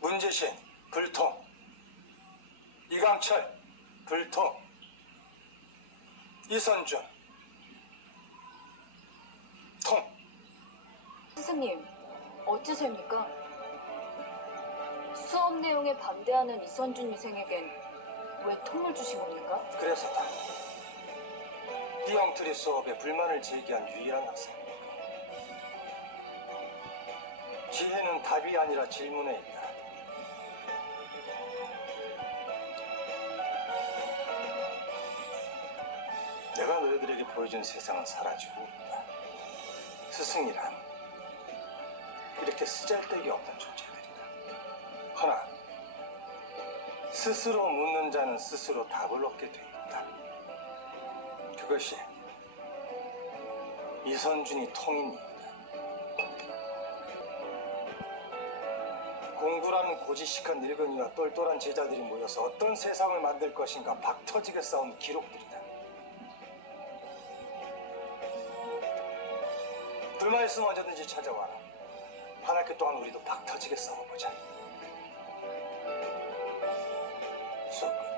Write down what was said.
손재신 불통. 이강철 불통. 이선준. 통. 스승님, 어찌셉니까? 수업 내용에 반대하는 이선준 위생에겐 왜 통을 주신 겁니까? 그래서다. 띠엉트리 수업에 불만을 제기한 유일한 학생. 지혜는 답이 아니라 질문에 있다 내가 너희들에게 보여준 세상은 사라지고 스승이란 이렇게 쓰잘데기 없는 존재들이다 허나 스스로 묻는 자는 스스로 답을 얻게 돼 있다. 그것이 이선준이 통인 이유다. 공부라는 고지식한 늙은이와 똘똘한 제자들이 모여서 어떤 세상을 만들 것인가 박터지게 싸운 기록들이다. 그 불만 있으면 언제든지 찾아와라. 한 학기 동안 우리도 박 터지게 싸워보자. 수업.